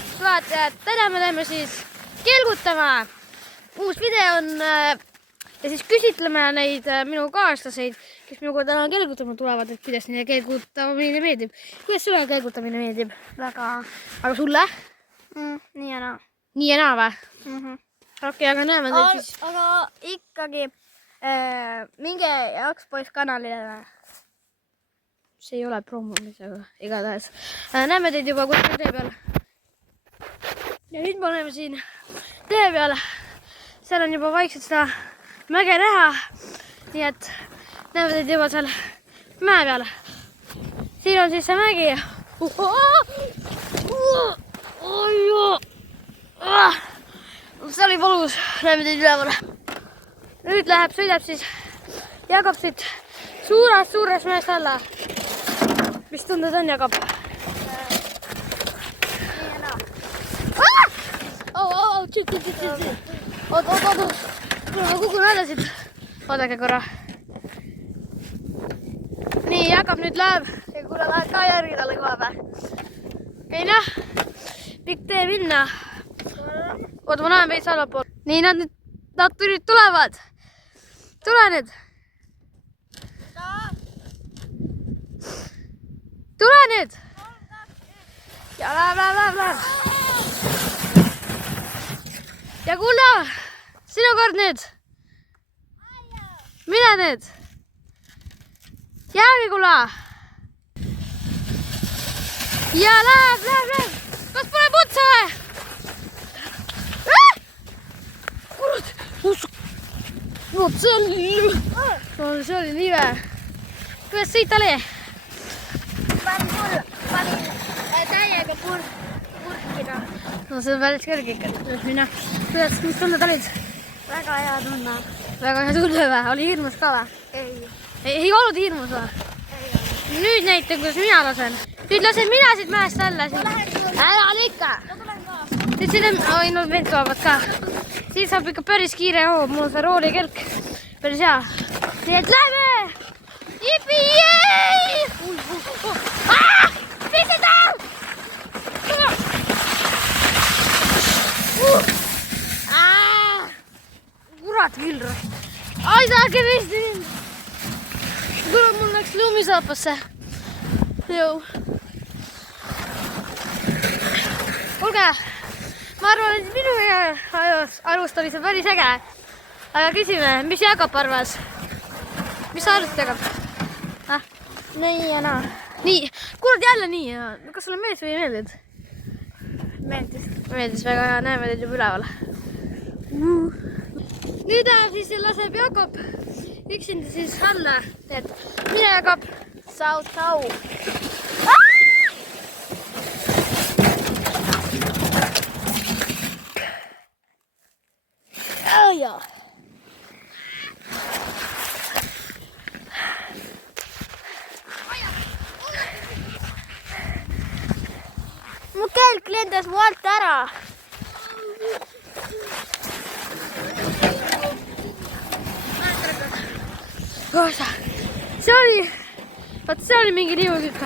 kõik vaatajad, täna me läheme siis kelgutama. Uus video on ja siis küsitleme neid minu kaaslaseid, kes minuga täna kelgutama tulevad, et kuidas neile kelgutamine meeldib. Kuidas sulle kelgutamine meeldib? Väga. Aga sulle? Nii ja naa. Nii ja naa või? Okei, aga näeme teid siis. Aga ikkagi minge Jakspoiss kanalile. See ei ole promomisega, igatahes. Näeme teid juba kuskil tee peal. Ja nüüd me oleme siin tee peal. Seal on juba vaikselt seda mäge näha. Nii et näeme teid juba seal mäe peal. Siin on siis see mägi. See oli valus. Näeme teid üleval. Nüüd sõidab siis Jakob siit suures mäest alla. Mis tunded on, Jakob? Nii ja naa. Oot. Ma kukun alla siit. Oodake korra. Nii, Jakob nüüd läheb. Ja kuule läheb ka järgi talle koha päe. Ei noh, pikk tee minna. Oot, ma näen veits allapool. Nii, nad tulevad. Tule nüüd. Tule nüüd! Ja läheb. Ja kuule, sinu kord nüüd. Mine nüüd. Jäägi kuule. Ja läheb. Kas pole putsa või? Kurat, Vot see oli nii vä. Kuidas sõita oli? Panin täiega purkina. No see on päris kõrge ikka. Kuidas, mis tunned olid? Väga hea tunne. Väga hea tunne või? Oli hirmus ka või? Ei olnud hirmus või? Nüüd näita, kuidas mina lasen. Nüüd lasen mina siit mäest alla. Ära ikka. Nüüd siin on no, vend tulevad ka. Siin saab ikka päris kiire hoob. Mul on see rooli kelk. Päris hea. Nii et lähme! Jipi! Piseta! Kurat küll. Aidake vist mind. Kurat, mul läks lumisaapasse. Jõu. Kuulge, ma arvan, et minu arvust oli see päris äge. Aga küsime, mis Jakob arvas? Mis sa arvad, Jakob? Nii ja naa. Nii, kurat jälle nii ja kas sulle meeldis või ei meeldinud? Meeldis väga hea, näeme teid juba üleval. Nüüd siis laseb Jakob üksinda siis alla. Et mine Jakob. Sau. Jaa. Mu kelk lendas mu alt ära. See oli mingi niivõrd.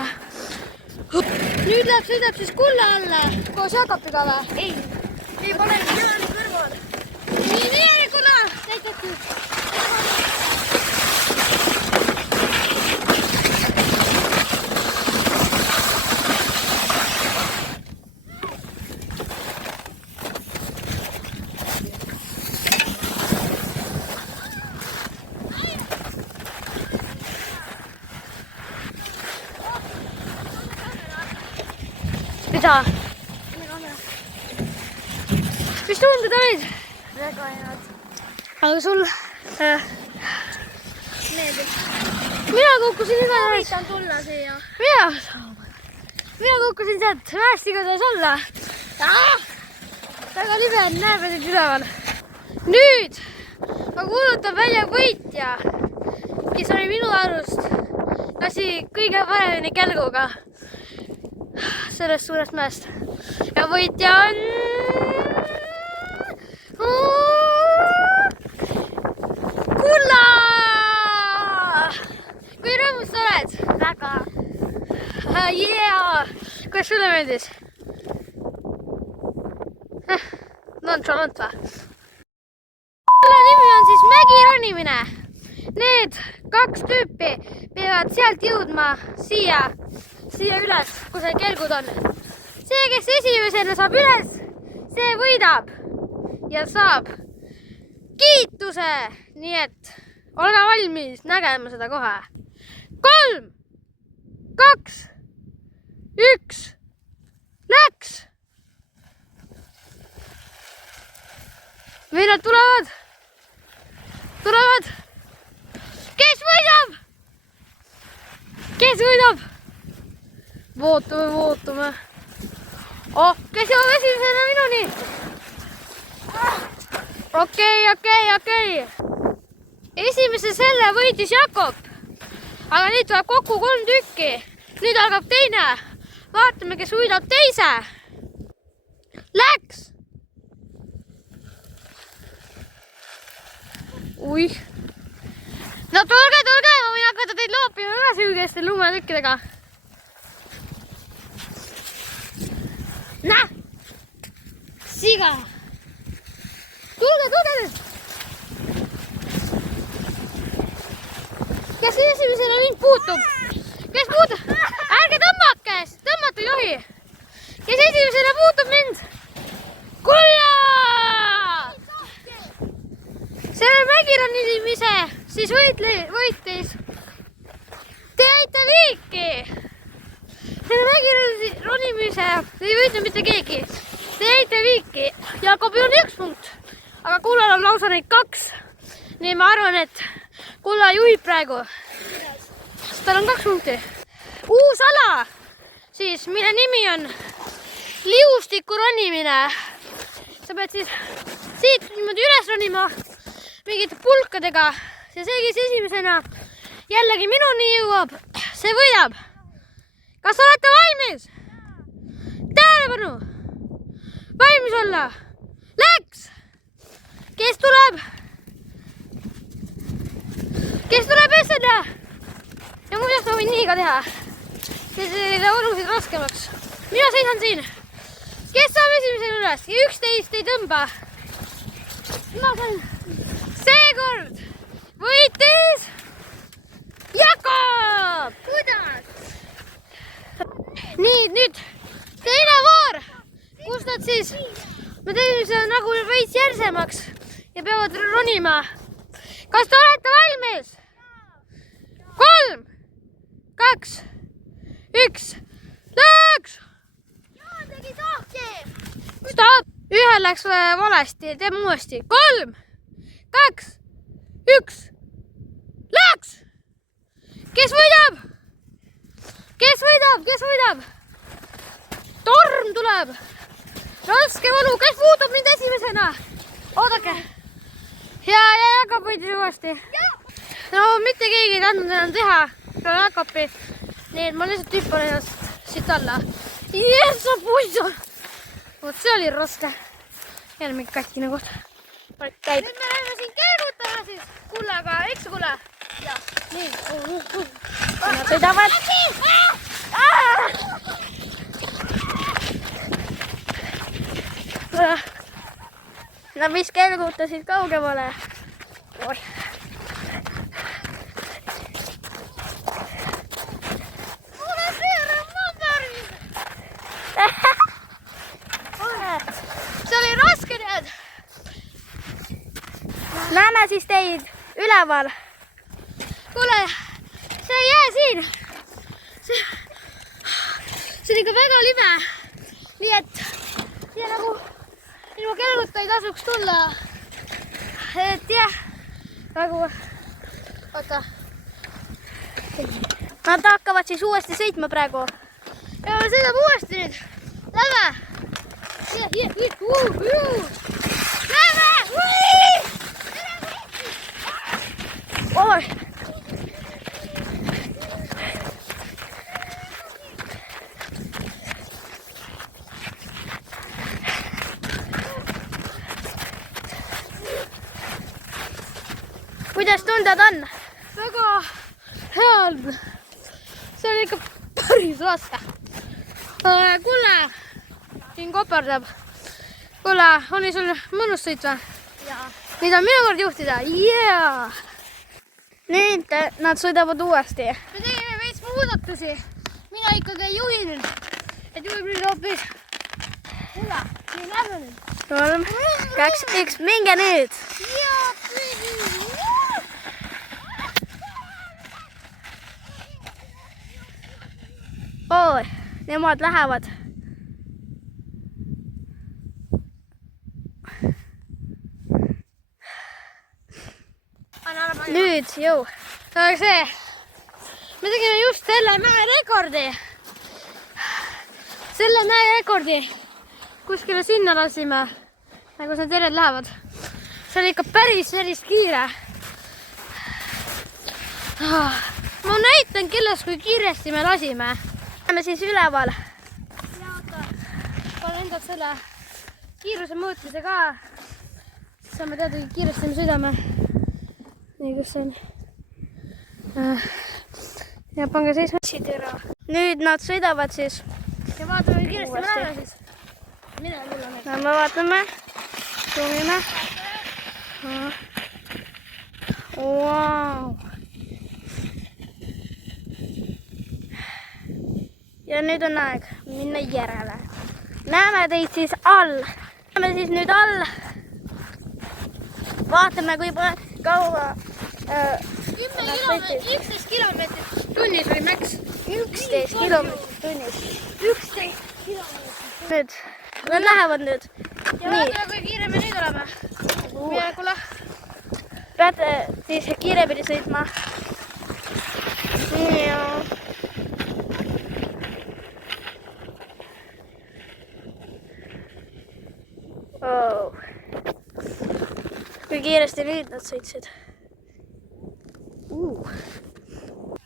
Nüüd sõidab siis kulla alla koos Jakobiga või? Ei, ma olen nii kõrval. Nii, mine kulla! Näitab nüüd. Mida? Mis tunded olid? Väga head. Aga sul... Meeldib. Mina kukkusin igatahes... Huvitav tulla siia. Mina kukkusin sealt mäest igatahes alla. Väga libe on, näeme teid üleval. Nüüd ma kuulutan välja võitja, kes oli minu arust lasi kõige paremini kelguga sellest suurest mäest. Ja võitja on... Kulla! Kui rõõmus sa oled? Väga. Yeah! Kuidas sulle meeldis? Nonchalant või? Selle nimi on siis mägironimine. Need 2 tüüpi peavad sealt jõudma siia üles, kus need kelgud on. See, kes esimesena saab üles, see võidab ja saab kiituse. Nii et olge valmis nägema seda kohe. 3, 2, 1, läks! Või nad tulevad? Kes võidab? Vootame. Kes jõuab esimesena minuni? Okei. Esimese selle võitis Jakob. Aga nüüd tuleb kokku 3 tükki. Nüüd algab teine. Vaatame, kes võidab teise. Läks! Ui. No tulge, ma võin hakata teid loopima üle süügeste lumetükkidega. Näh! Siga! Tulge nüüd! Kes esimesena mind puutub? Ärge tõmmata ei tohi! Kes esimesena puutub mind? Kulla! Selle mägironimise siis võitis. Te jäite viiki. Selle mägironimise ei võitnud mitte keegi. Te jäite viiki. Jakobil on 1 punkt. Aga Kullal on lausa neid 2. Nii ma arvan, et Kulla juhib praegu. Tal on 2 punkti. Uus ala, siis mille nimi on liustiku ronimine. Sa pead siis siit niimoodi üles ronima mingite pulkadega ja see, kes esimesena jällegi minuni jõuab, see võidab. Kas olete valmis? Tähelepanu! Valmis olla! Läks! Kes tuleb? Esimene? Ja muideks ma võin nii ka teha. See teile oluliselt raskemaks. Mina seisan siin. Kes saab esimesena üles? Ja 11 ei tõmba. Ma saan seekord võitis Jakob! Kuidas? Nii, nüüd teine voor, kus nad siis, me teeme seda nagu veits järsemaks ja peavad ronima. Kas te olete valmis? 3, 2, 1, läks! Jaan tegi sahti! Stop! Ühel läks valesti, teeme uuesti. 3, 2, 1, läks! Kes võidab? Kes võidab? Torm tuleb! Raske valu, kes puutub mind esimesena? Oodake! Ja Jakob võitis uuesti. No mitte keegi ei tahtnud enam teha peale Jakobi. Nii et ma lihtsalt hüppan ennast siit alla. Jeesa puidu! Vot see oli raske. Jälle mingi katkine koht. Nüüd me läheme siin kergutama siis Kullaga, eks Kulla? Jah. Nii. Nad sõidavad. Nad vist kergutasid kaugemale. Oih. Mule peale mandariin. See oli raske nüüd. Näeme siis teid üleval. Kuule, see ei jää siin. See on ikka väga libe. Nii et siia nagu ilma kerguta ei tasuks tulla. Et jah, nagu, oota. Nad hakkavad siis uuesti sõitma praegu. Ja me sõidab uuesti nüüd. Lähme! Lähme! Oi! Kuidas tunded on? Väga head. See on ikka päris raske. Kulle siin koperdab. kuule, oli sul mõnus sõit või? Jaa. Nüüd on minu kord juhtida. Yeah! Nüüd nad sõidavad uuesti. Me tegime veits muudatusi. Mina ikkagi ei juhi nüüd. Et juhib nüüd hoopis. Kuule, nii lähme nüüd. 3, 2, 1, minge nüüd. Oi, nemad lähevad. Nüüd, jõu. Aga see, me tegime just selle mäe rekordi. Selle mäe rekordi. Kuskile sinna lasime, nagu need vered lähevad. See oli ikka päris kiire. Ma näitan kellest, kui kiiresti me lasime. Lähme siis üleval. Panen endalt selle kiiruse mõõtmise ka. Siis saame teada, kui kiiresti me sõidame. Nii, kus see on? Ja pange seisma. Nüüd nad sõidavad siis. Ja vaatame, kui kiiresti me läheme siis. Mida mulle on? No, me vaatame. Suumime. Wow. Ja nüüd on aeg minna järele. Näeme teid siis all. Näeme siis nüüd all. Vaatame, kui kaua 11 kilomeetrit tunnis oli maks. 11 kilomeetrit tunnis. 11 kilomeetrit. Nüüd, nad lähevad nüüd. Ja vaatame, kui kiire me nüüd oleme. Kuule. Peate siis kiiremini sõitma. Oh. Kui kiiresti nüüd nad sõitsid.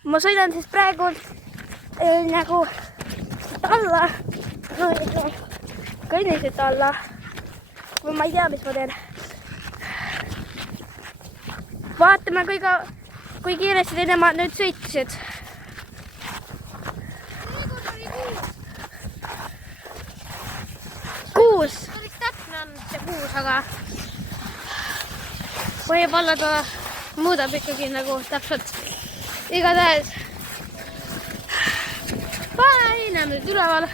Ma sõidan siis praegu nagu alla. Kõnnisid alla. Või ma ei tea, mis ma teen. Vaatame, kui kiiresti nemad nüüd sõitsid. Kuus. Oliks täpne on see 6, aga võib-olla ta muudab ikkagi nagu täpselt. Igatahes. Näeme nüüd üleval.